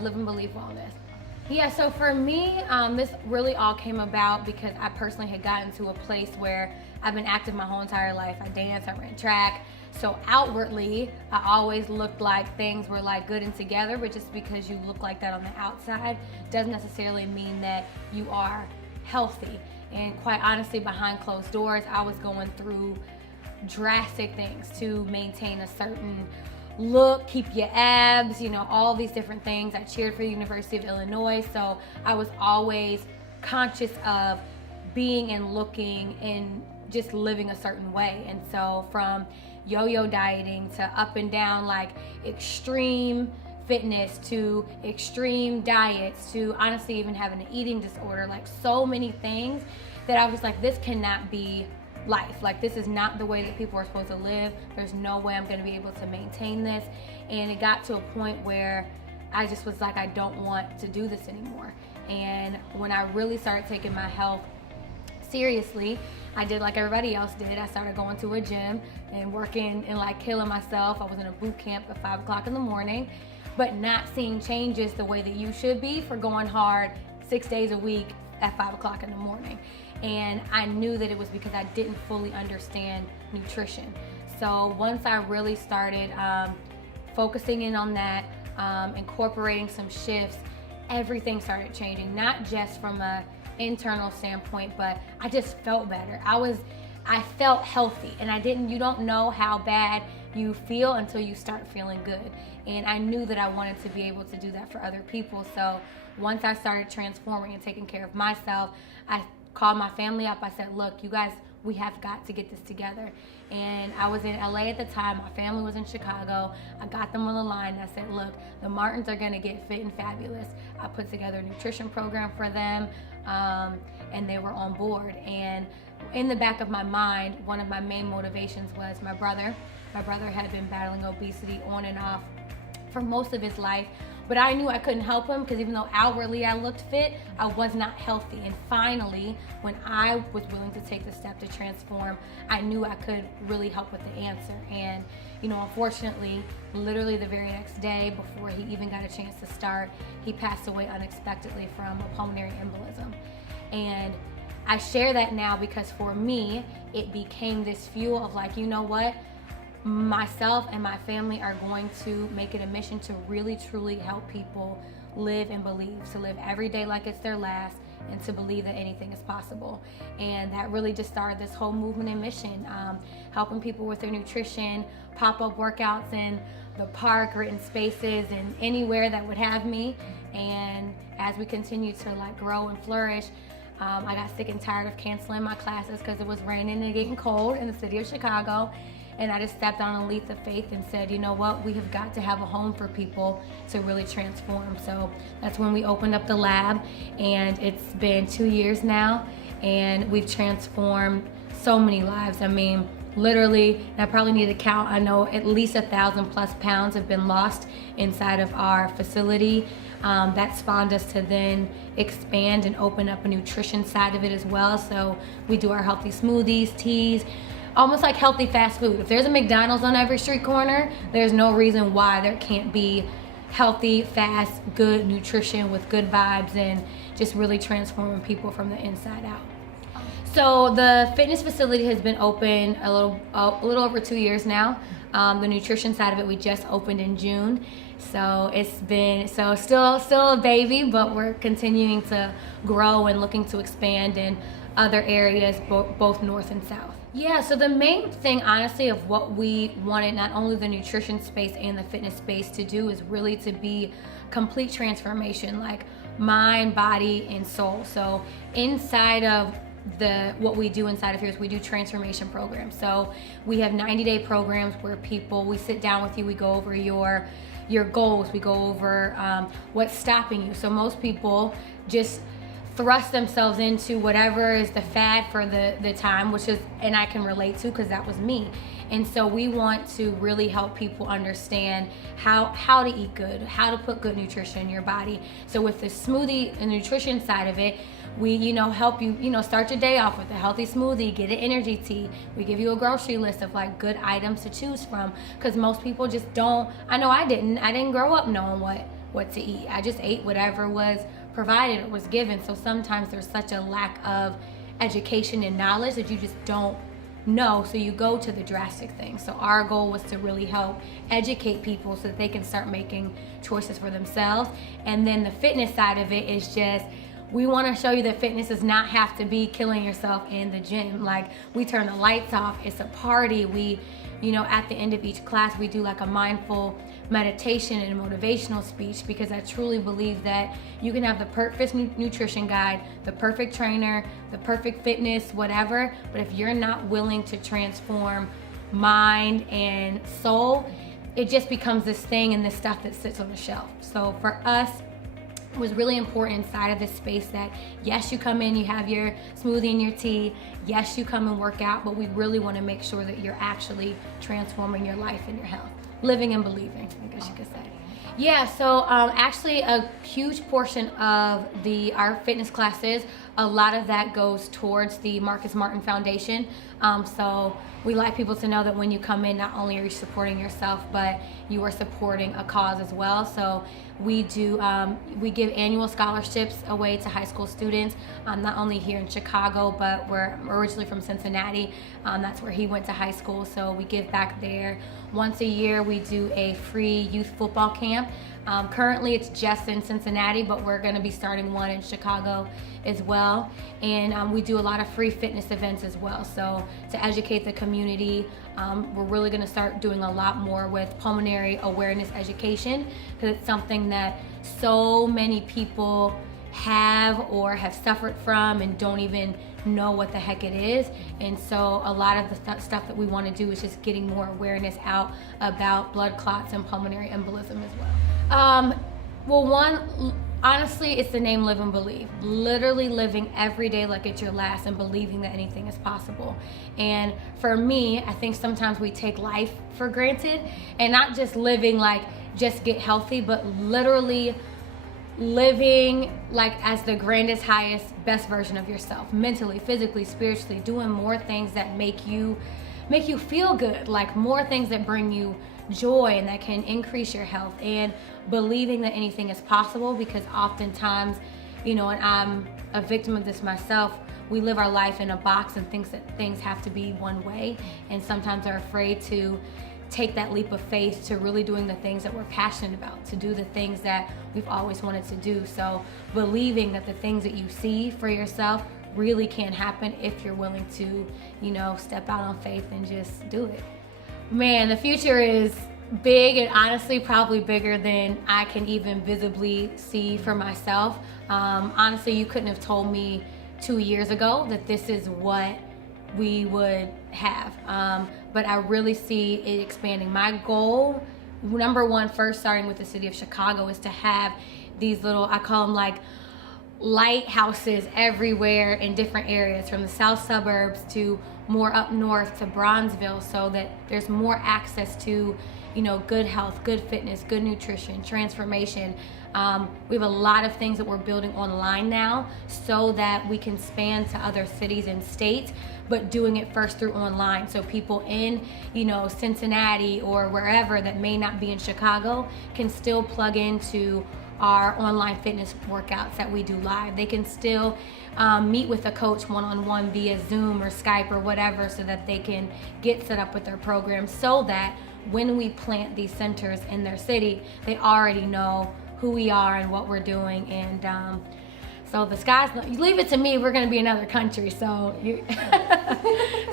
Lab, Live and Believe Wellness. Yeah, so for me, this really all came about because I personally had gotten to a place where I've been active my whole entire life. I danced, I ran track. So outwardly, I always looked like things were like good and together, but just because you look like that on the outside doesn't necessarily mean that you are healthy. And quite honestly, behind closed doors, I was going through drastic things to maintain a certain look, keep your abs, all these different things. I cheered for the University of Illinois, so I was always conscious of being and looking and just living a certain way. And so from yo-yo dieting to up and down like extreme fitness to extreme diets to honestly even having an eating disorder, like so many things that I was like, this cannot be life. Like, this is not the way that people are supposed to live. There's no way I'm going to be able to maintain this. And it got to a point where I just was like, I don't want to do this anymore. And when I really started taking my health seriously, I did like everybody else did. I started going to a gym and working and like killing myself. I was in a boot camp at 5 o'clock in the morning, but not seeing changes the way that you should be for going hard 6 days a week at 5 o'clock in the morning. And I knew that it was because I didn't fully understand nutrition. So once I really started focusing in on that, incorporating some shifts, everything started changing, not just from a internal standpoint, but I just felt better. I felt healthy, and you don't know how bad you feel until you start feeling good. And I knew that I wanted to be able to do that for other people. So once I started transforming and taking care of myself, I called my family up. I said, look, you guys, we have got to get this together. And I was in LA at the time. My family was in Chicago. I got them on the line and I said, look, the Martins are gonna get fit and fabulous. I put together a nutrition program for them, and they were on board. And in the back of my mind, one of my main motivations was my brother. My brother had been battling obesity on and off for most of his life, but I knew I couldn't help him because even though outwardly I looked fit, I was not healthy. And finally, when I was willing to take the step to transform, I knew I could really help with the answer. And unfortunately, literally the very next day before he even got a chance to start, he passed away unexpectedly from a pulmonary embolism. And I share that now because for me, it became this fuel of like, you know what? Myself and my family are going to make it a mission to really truly help people live and believe, to live every day like it's their last, and to believe that anything is possible. And that really just started this whole movement and mission, helping people with their nutrition, pop-up workouts in the park or in spaces and anywhere that would have me. And as we continue to like grow and flourish, I got sick and tired of canceling my classes because it was raining and getting cold in the city of Chicago. And I just stepped on a leap of faith and said, you know what, we have got to have a home for people to really transform. So that's when we opened up the lab, and it's been 2 years now, and we've transformed so many lives. I mean, literally, and I probably need to count, I know at least 1,000+ pounds have been lost inside of our facility. That spawned us to then expand and open up a nutrition side of it as well. So we do our healthy smoothies, teas, almost like healthy fast food. If there's a McDonald's on every street corner, there's no reason why there can't be healthy, fast, good nutrition with good vibes and just really transforming people from the inside out. So the fitness facility has been open a little over 2 years now. The nutrition side of it, we just opened in June. So it's been, still a baby, but we're continuing to grow and looking to expand in other areas, both north and south. Yeah, so the main thing, honestly, of what we wanted, not only the nutrition space and the fitness space to do, is really to be complete transformation, like mind, body, and soul. So inside of what we do inside of here is we do transformation programs. So we have 90-day programs where we sit down with you, we go over your goals, we go over what's stopping you. So most people just thrust themselves into whatever is the fad for the time, which is, and I can relate to because that was me. And so we want to really help people understand how to eat good, how to put good nutrition in your body. So with the smoothie and nutrition side of it, we help you start your day off with a healthy smoothie, get an energy tea. We give you a grocery list of like good items to choose from, because most people just don't. I know I didn't grow up knowing what what to eat. I just ate whatever was provided or was given. So sometimes there's such a lack of education and knowledge that you just don't know, so you go to the drastic things. So our goal was to really help educate people so that they can start making choices for themselves. And then the fitness side of it is just, we want to show you that fitness does not have to be killing yourself in the gym. Like, we turn the lights off, it's a party. We, you know, at the end of each class, we do like a mindful meditation and a motivational speech, because I truly believe that you can have the perfect nutrition guide, the perfect trainer, the perfect fitness, whatever, but if you're not willing to transform mind and soul, it just becomes this thing and this stuff that sits on the shelf. So for us, it was really important inside of this space that, yes, you come in, you have your smoothie and your tea, yes, you come and work out, but we really want to make sure that you're actually transforming your life and your health. Living and believing, I guess you could say. Yeah, so actually a huge portion of our fitness classes, a lot of that goes towards the Marcus Martin Foundation. So we like people to know that when you come in, not only are you supporting yourself, but you are supporting a cause as well. So we give annual scholarships away to high school students, not only here in Chicago, but we're originally from Cincinnati. That's where he went to high school, so we give back there. Once a year, we do a free youth football camp. Currently, it's just in Cincinnati, but we're going to be starting one in Chicago as well. And we do a lot of free fitness events as well. So to educate the community, we're really going to start doing a lot more with pulmonary awareness education, because it's something that so many people have or have suffered from and don't even know what the heck it is. And so a lot of the stuff that we want to do is just getting more awareness out about blood clots and pulmonary embolism as well. Well, one, honestly, it's the name Live and Believe. Literally living every day like it's your last and believing that anything is possible. And for me, I think sometimes we take life for granted, and not just living like just get healthy, but literally living like as the grandest, highest, best version of yourself, mentally, physically, spiritually, doing more things that make you feel good, like more things that bring you joy and that can increase your health, and believing that anything is possible. Because oftentimes, you know, and I'm a victim of this myself, we live our life in a box and think that things have to be one way, and sometimes are afraid to take that leap of faith to really doing the things that we're passionate about, to do the things that we've always wanted to do. So believing that the things that you see for yourself really can happen if you're willing to, you know, step out on faith and just do it. Man, the future is big, and honestly probably bigger than I can even visibly see for myself. Honestly, you couldn't have told me 2 years ago that this is what we would have, but I really see it expanding. My goal, number one, first starting with the city of Chicago, is to have these little, I call them like lighthouses everywhere in different areas, from the south suburbs to more up north to Bronzeville, so that there's more access to, you know, good health, good fitness, good nutrition, transformation. We have a lot of things that we're building online now so that we can span to other cities and states, but doing it first through online. So people in, you know, Cincinnati or wherever that may not be in Chicago can still plug into our online fitness workouts that we do live. They can still meet with a coach one-on-one via Zoom or Skype or whatever, so that they can get set up with their program, so that when we plant these centers in their city, they already know who we are and what we're doing. And so the sky's, you leave it to me, we're going to be another country. So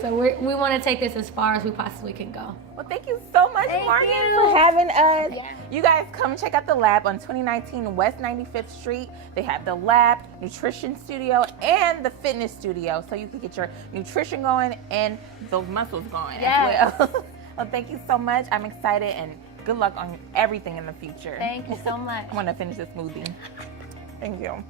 so we want to take this as far as we possibly can go. Well, thank you so much, Morgan, for having us. Yeah. You guys come check out the lab on 2019 West 95th Street. They have the lab, nutrition studio, and the fitness studio, so you can get your nutrition going and those muscles going as well. Well, thank you so much. I'm excited, and good luck on everything in the future. Thank you so much. I want to finish this smoothie. Thank you.